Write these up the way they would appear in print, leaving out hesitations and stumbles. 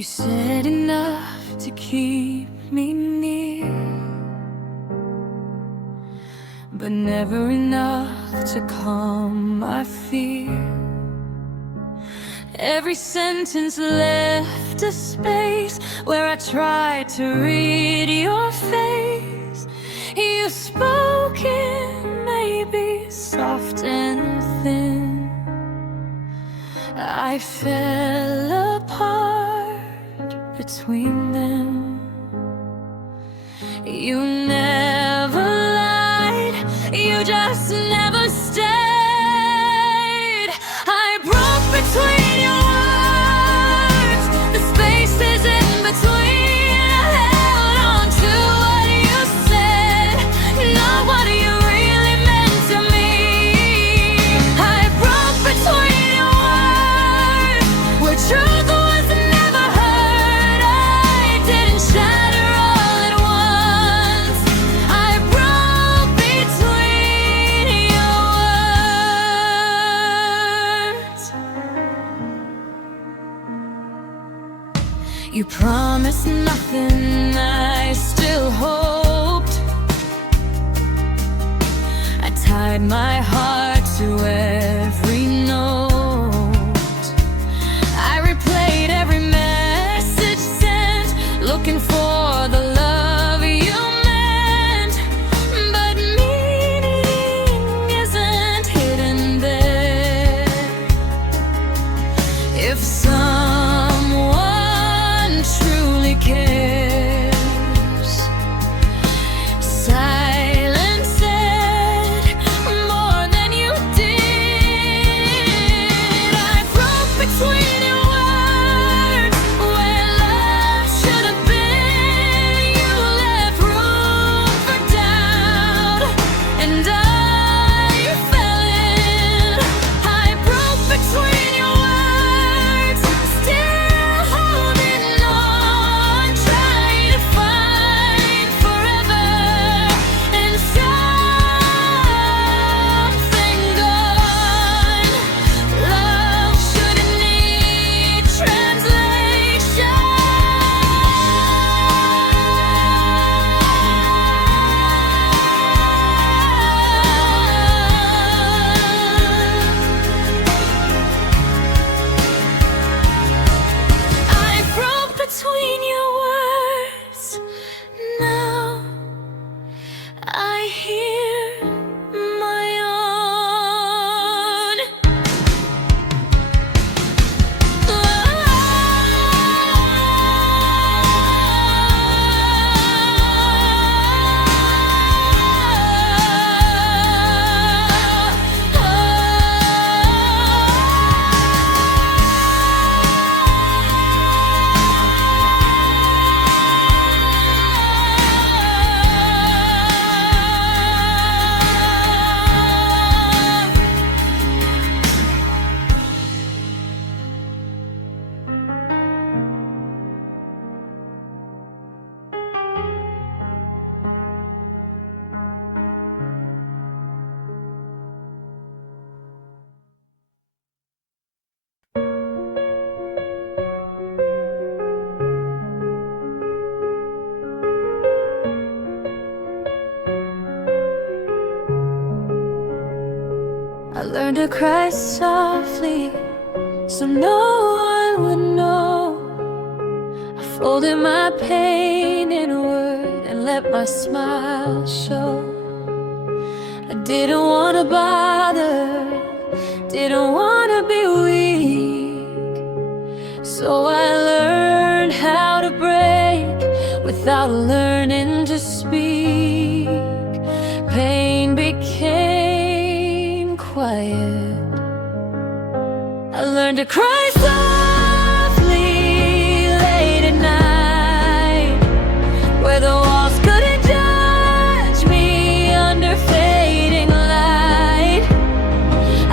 You said enough to keep me near, but never enough to calm my fear. Every sentence left a space where I tried to read your face. You spoke in maybe soft and thin. I fell apart between them. You never lied, you just never stayed. I broke between your words, the spaces in between. I held on to what you said, not what you really meant to me. I broke between your words, where truth was never heard. I didn't shatter all at once. I broke between your words. You promised nothing, I still hoped. I tied my heart to every note. I replayed every message sent, looking for the love you meant. But meaning isn't hidden there. If someone truly cares, silence said more than you did. I broke between your words, where love should have been. You left room for doubt, and I fell in. I broke between your words, still holding on, trying to find forever in something gone. Love shouldn't need translation. I broke between your words. Now I hear my own. I learned to cry softly so no one would know. I folded my pain in a word and let my smile show. I didn't want to bother, didn't want to be weak, so I learned how to break without learning to speak. Pain became quiet. I learned to cry softly late at night, where the walls couldn't judge me under fading light.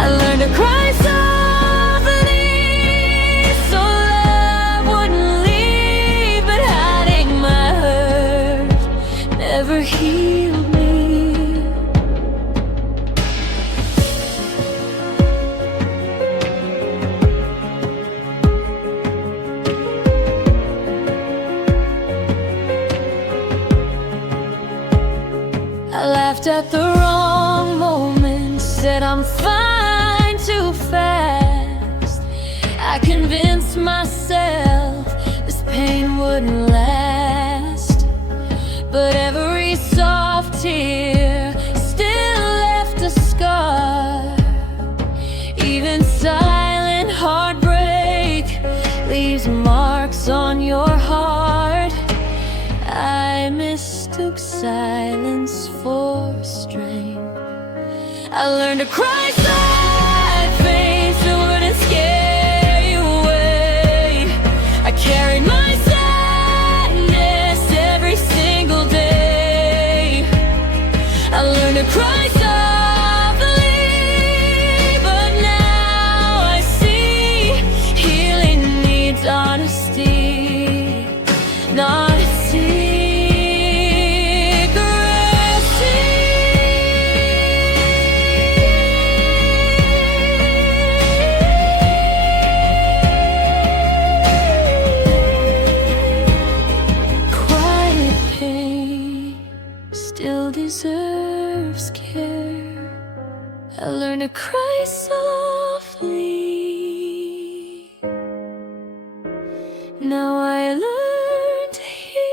I learned to cry softly so love wouldn't leave, but hiding my hurt never healed me. left at the wrong moment, said I'm fine too fast. I convinced myself this pain wouldn't last, but every soft tear still left a scar. Even silent heartbreak leaves marks on your heart. I mistook silence for strength. I learned to cry sad face so it wouldn't scare you away. I carried my sadness every single day. I learned to cry softly, but now I see healing needs honesty, not deserves care. I learned to cry softly. Now I learn to heal.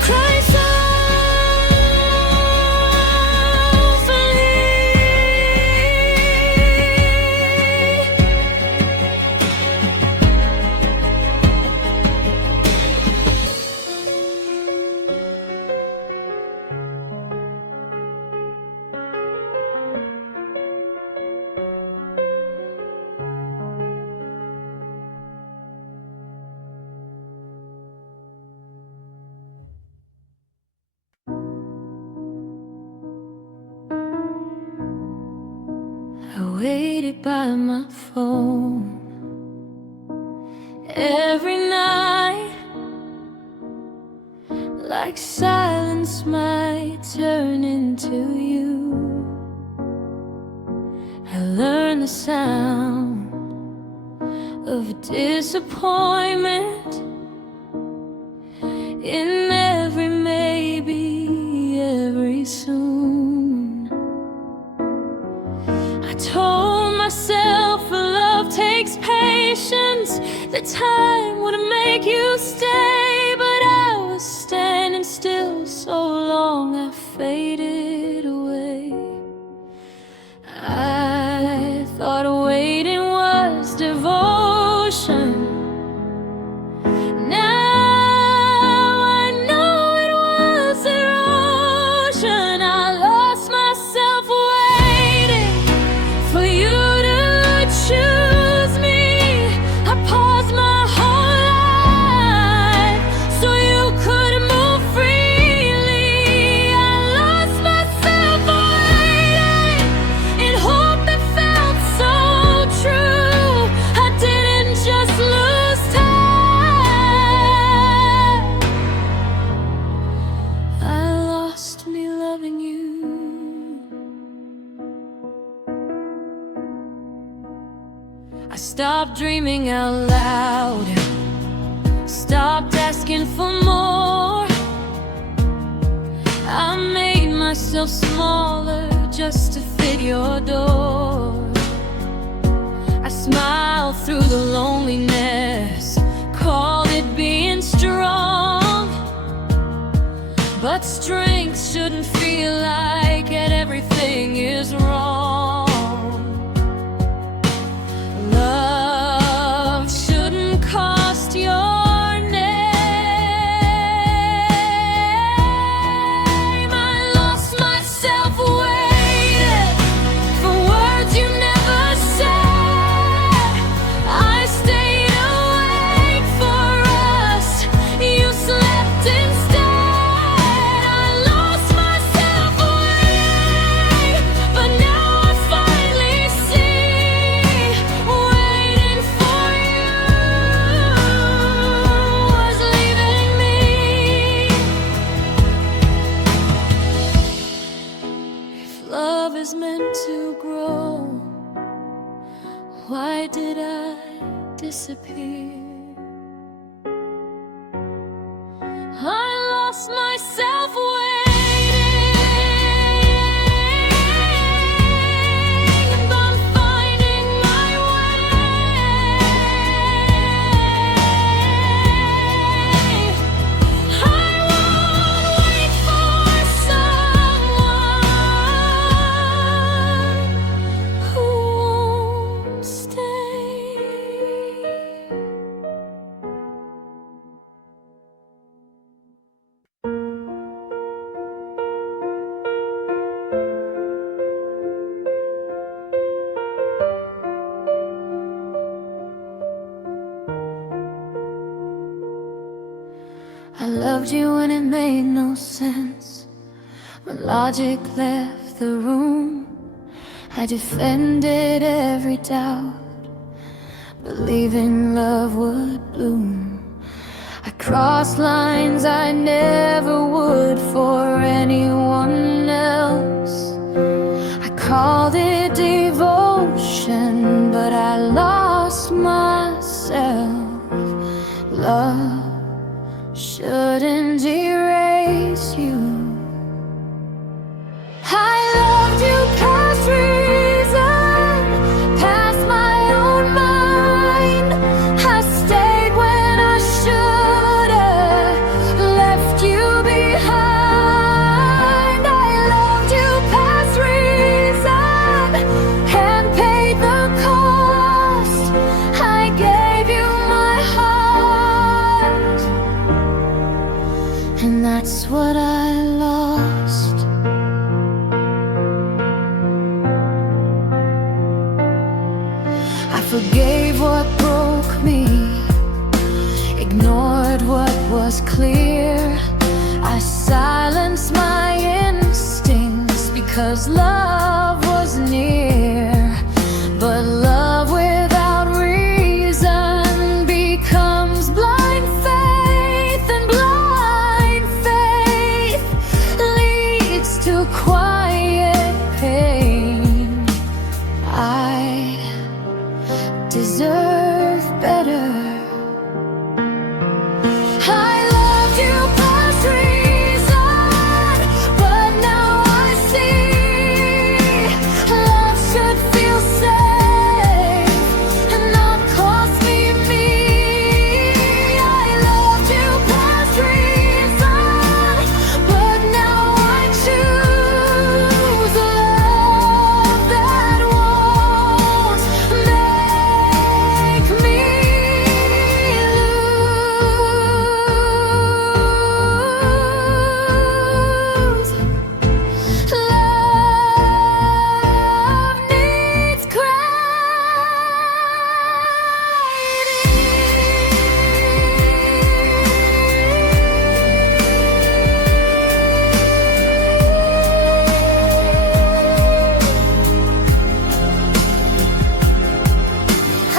Cry softly. I waited by my phone every night, like silence might turn into you. I learned the sound of disappointment in every maybe, every soon. I told myself love takes patience, that time wouldn't make you stay, but I was standing still so long I faded away. I thought waiting was devotion. Now I know it was erosion. I lost myself waiting for you to choose me. I paused my whole life so you could move freely. I lost myself waiting in hope that felt so true. I didn't just lose time, I lost me loving you. I stopped dreaming out loud, stopped asking for more. I made myself smaller just to fit your door. I smiled through the loneliness, called it being strong, but strength shouldn't feel like it, everything is wrong. Love shouldn't cost your name. I lost myself waiting for words you never said. I stayed awake for us, you slept instead. I lost myself waiting, but why did I disappear? I lost myself waiting, but finding my way. I won't wait for someone who won't stay. I loved you when it made no sense, when logic left the room. I defended every doubt, believing love would bloom. I crossed lines I never would for anyone else. I called it devotion, but I lost myself. Love shouldn't erase you. I loved you past reason, past my own mind. I stayed when I should have left you behind. I loved you past reason and paid the cost. I gave you my heart, and that's what I lost. I forgave what broke me, ignored what was clear. I silenced my instincts because love was near. But love without reason becomes blind faith, and blind faith leads to quiet pain. I deserve better. I loved you past reason, but now I see love should feel safe and not cost me. I loved you past reason, but now I choose a love that won't make me lose. Love needs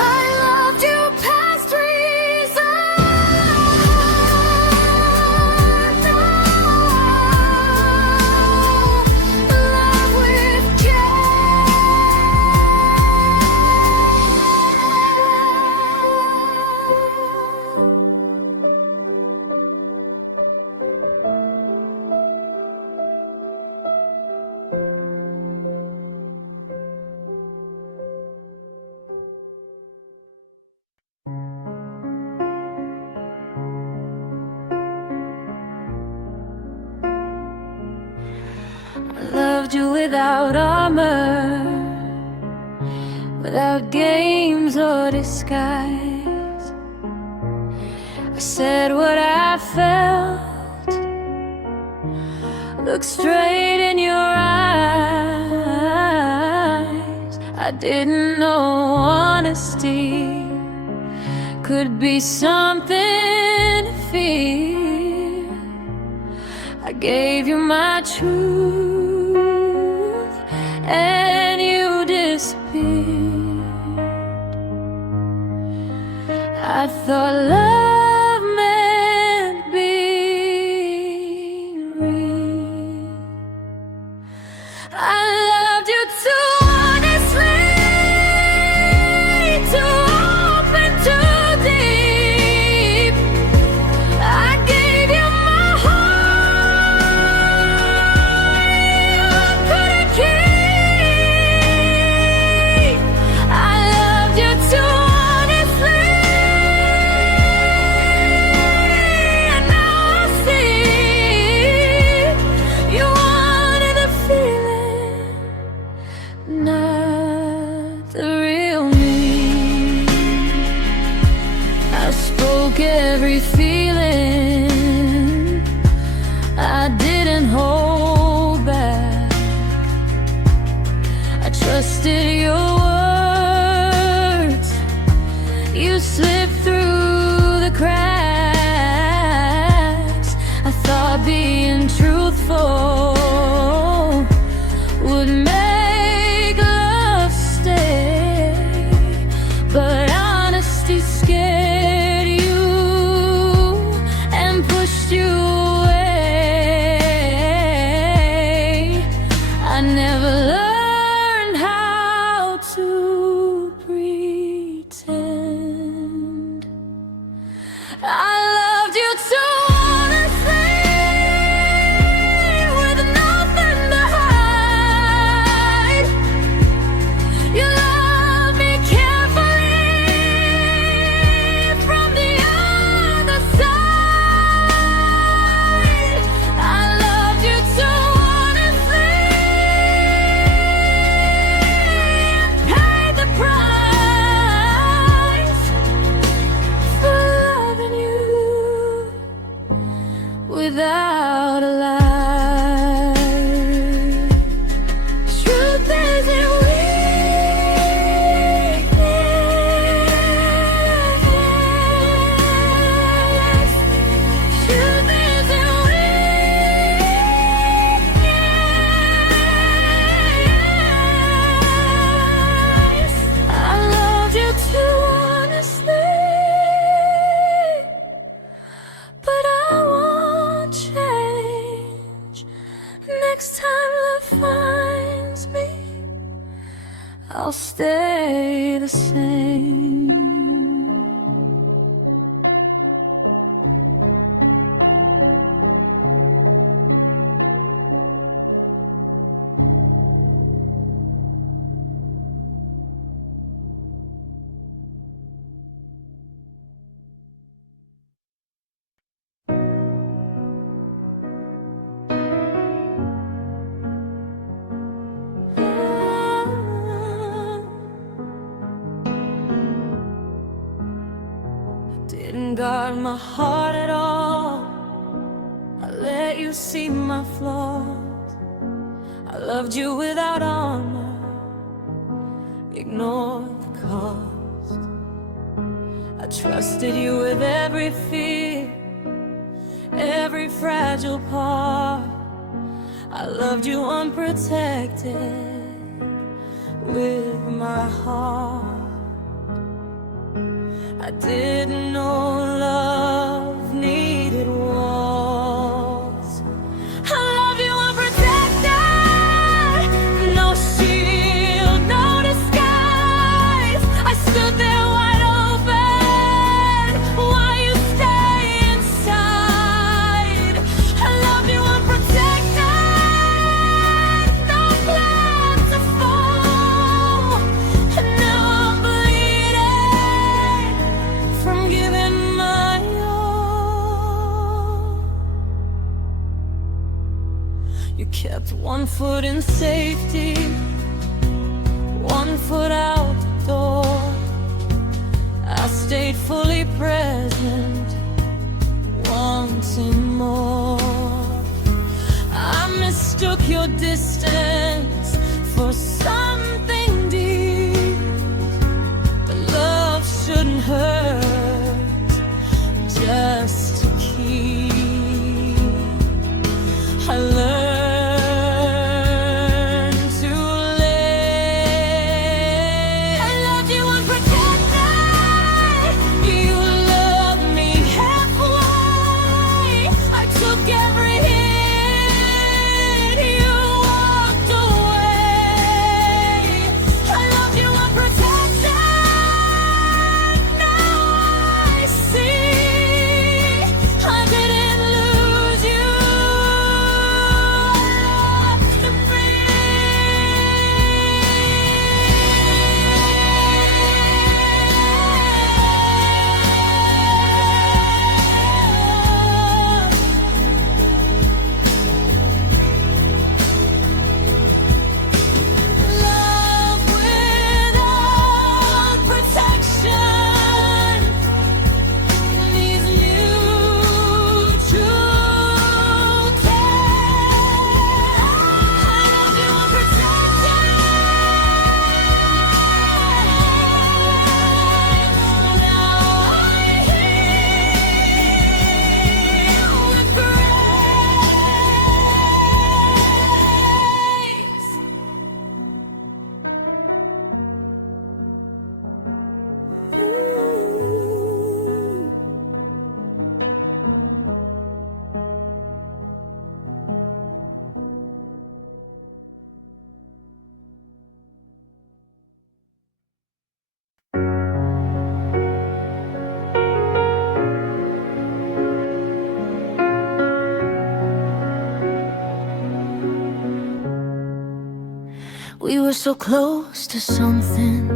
I loved you past reason, love with I loved you without armor, without games or disguise. I said what I felt, looked straight in your eyes. I didn't know honesty could be something to fear. I gave you my truth and you disappeared. I thought love meant being real. I loved you too honestly, took every feeling, I didn't hold back. I trusted your words, you slipped through the cracks. I thought being truthful would make love stay, but honesty scared you and pushed you away. I never learned how to pretend. I loved you too honestly, with nothing to hide. You loved me carefully from the other side. I loved you too honestly, and paid the price for loving you without a lie. Truth isn't weakness. Truth isn't weakness. I loved you too honestly, but I won't change. Next time love finds me, I'll stay the same. Didn't guard my heart at all. I let you see my flaws. I loved you without armor, ignored the cost. I trusted you with every fear, every fragile part. I loved you unprotected with my heart. I didn't know love needed walls. I love you unprotected, no shield, no disguise. I stood there wide open while you stay inside. I love you unprotected, no plan to fall. And now I'm bleeding from giving my all. You kept one foot in safety, one foot out the door. I stayed fully present, wanting more. I mistook your distance for something deep, but love shouldn't hurt just to keep. I learned too late. I loved you unprotected, you loved me halfway. I took every hit, you walked away. I loved you unprotected, now so close to something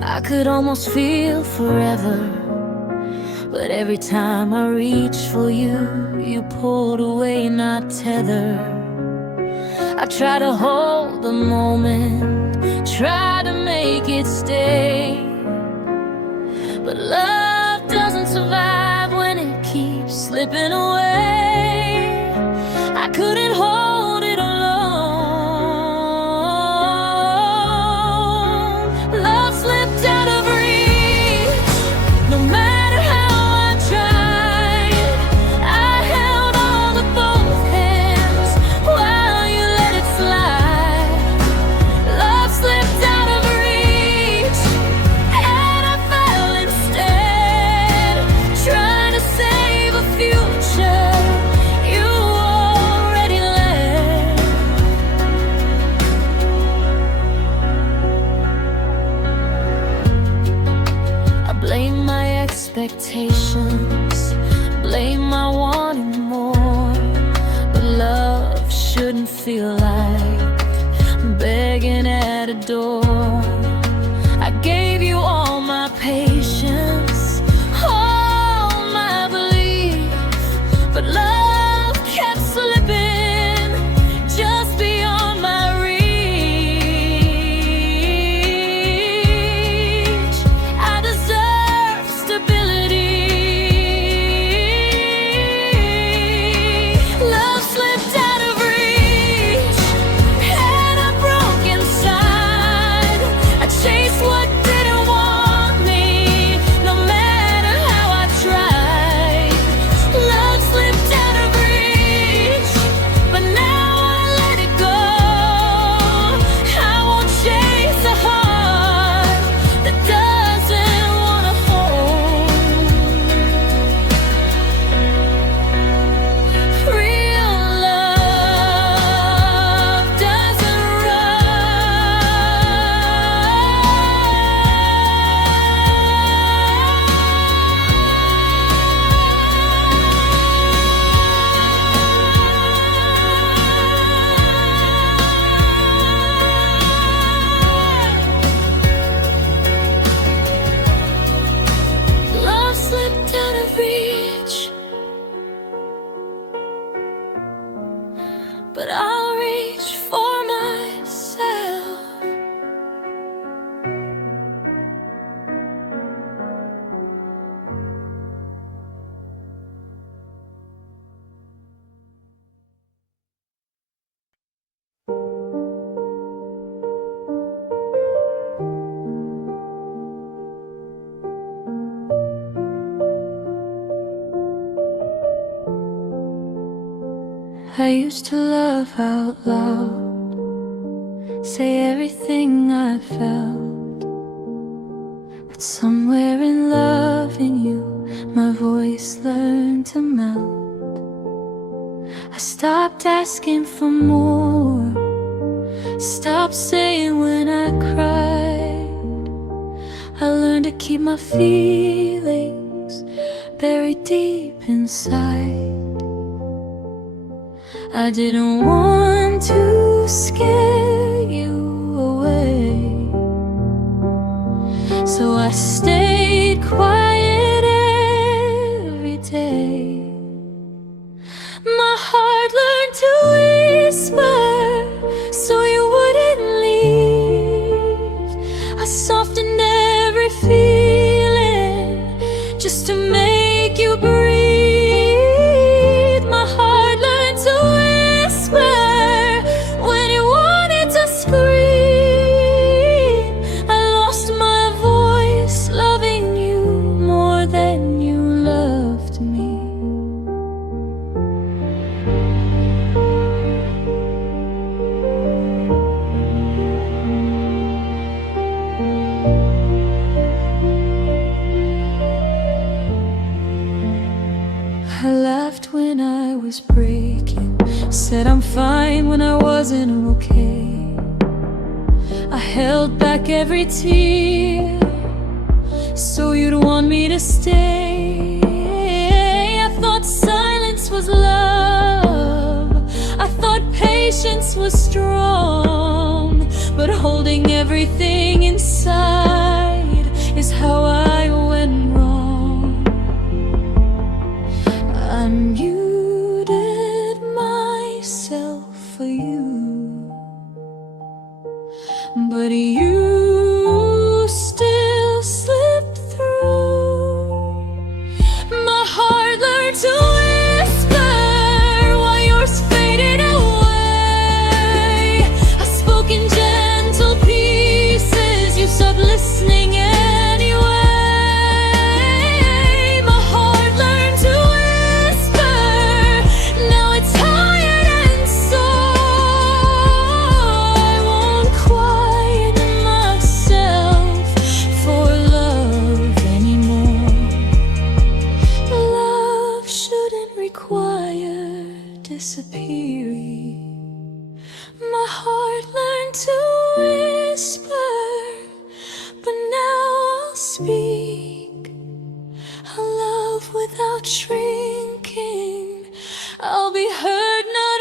I could almost feel forever. But every time I reach for you, you pulled away, not tether. I try to hold the moment, try to make it stay, but love doesn't survive when it keeps slipping away. I couldn't hold it alone. Love slipped out of reach. No matter how I tried, I held on with both hands while you let it slide. Love slipped out of reach, and I fell instead, trying to save a future you already left. I blame my expectations, blame my wanting more, but love shouldn't feel like begging at a door. I gave you all my patience, all my belief, but love kept slipping just beyond my reach. I deserve stability. Love slipped out of reach, and I broke inside. I chased what didn't want me, no matter how I tried. Love slipped out of reach, but now I let it go. I won't chase a heart that doesn't want a home. Real love doesn't Love slipped out of reach, but I'll reach for myself. I used to laugh out loud, say everything I felt, but somewhere in loving you, my voice learned to melt. I stopped asking for more, stopped saying when I cried. I learned to keep my feelings buried deep inside. I didn't want to scare you away, so I stayed quiet every day. My heart learned to whisper so you wouldn't leave. I softened every feeling just to make you breathe. My heart learned to whisper when you wanted to scream. I lost my voice loving you more than you loved me. I laughed when I was breaking, said I'm fine when I wasn't okay. I held back every tear so you'd want me to stay. I thought silence was love, I thought patience was was strong, but holding everything inside is how I went wrong. I muted myself for you, but you still slipped through. My heart learned to whisper while yours faded away. I spoke in gentle pieces, you stopped listening anyway. My heart learned to whisper, now it's tired and sore. I won't quiet myself for love anymore. Love shouldn't require disappearing. My heart learned to whisper, but now I'll speak. A love without shrinking. I'll be heard, not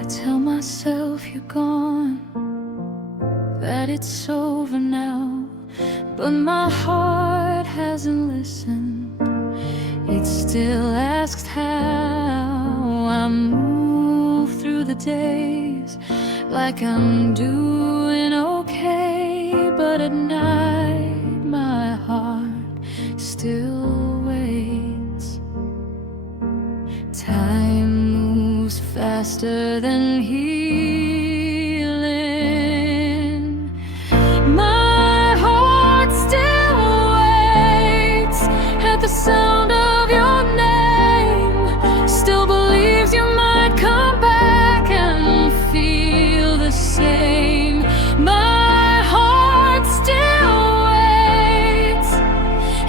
I tell myself you're gone, that it's over now, but my heart hasn't listened. It still asks how. I move through the days like I'm doing okay, but at night my heart still waits. Time moves faster than healing. My heart still waits at the sound of your name, still believes you might come back and feel the same. My heart still waits,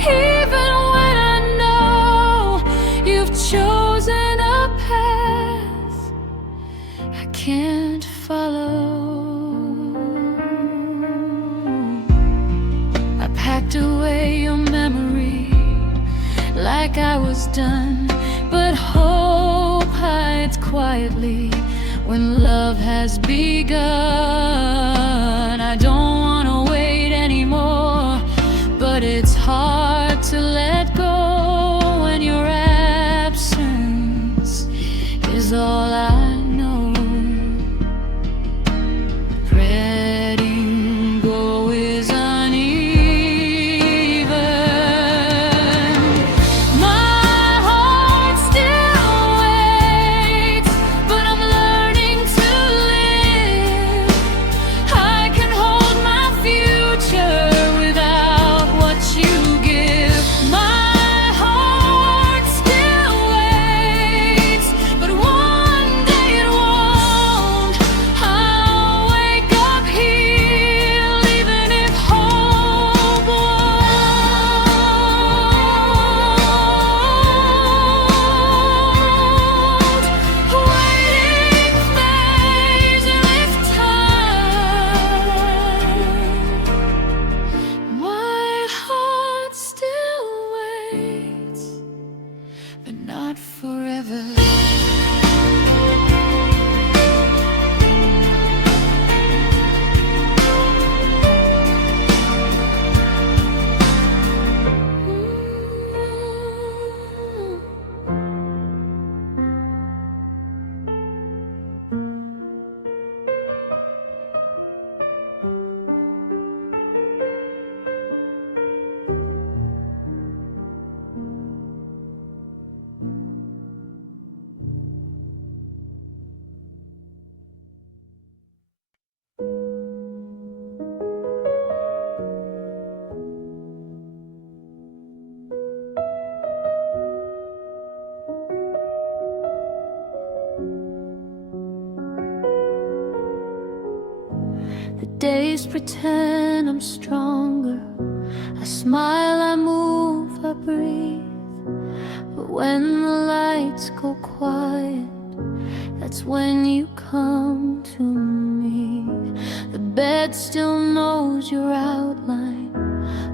even when I know you've chosen a path I can't follow. I packed away your memory like I was done, but hope hides quietly when love has begun. I don't wanna wait anymore, but it's hard to let go when your absence is all I know. Letting go is uneven. My heart still waits, but I'm learning to live. I can hold my future without what you give. My heart still waits, but one day it won't. I'll wake up here, even if hope won't. Waiting fades with time. My heart still waits, but not forever. days pretend I'm stronger. I smile, I move, I breathe. But when the lights go quiet, that's when you come to me. The bed still knows your outline,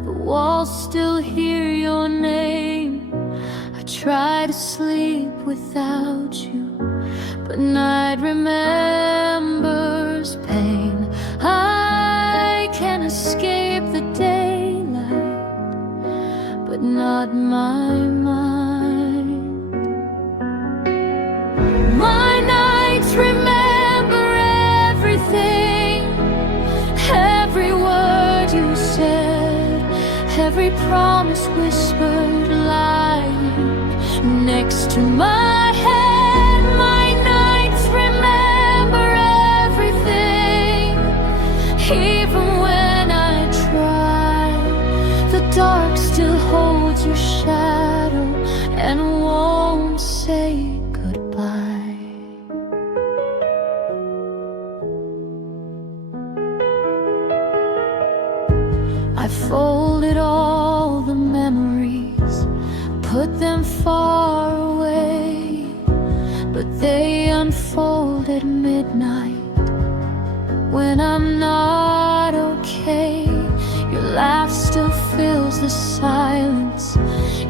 the walls still hear your name. I try to sleep without you, but night remembers pain. I can escape the daylight, but not my mind. My nights remember everything, every word you said, every promise whispered lying next to my head. My nights remember everything, even when I try. The dark still holds your shadow and won't say goodbye. I folded all the memories, put them far away, but they unfold at midnight when I'm not okay. Your laugh still fills the silence,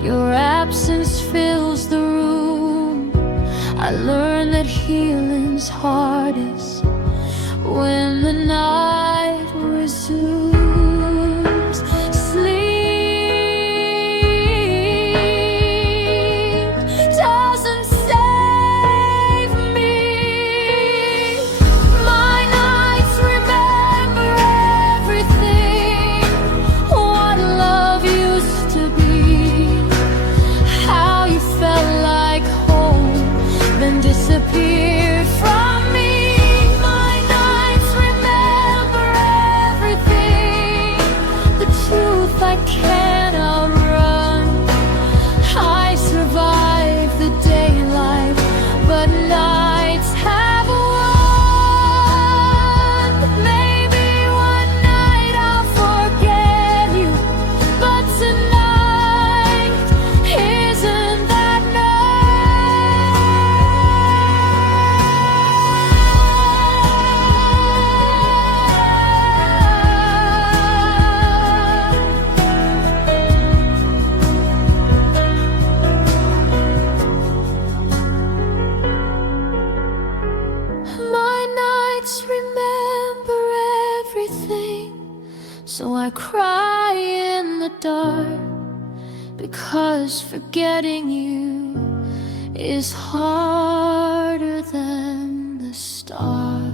your absence fills the room. I learned that healing's hardest when the night resumes. Disappeared from me. My nights remember everything, the truth I can't outrun. I survive the daylight, but nights have won. Maybe one night I'll forget you, but tonight isn't that remember everything, so I cry in the dark, because forgetting you is harder than the start.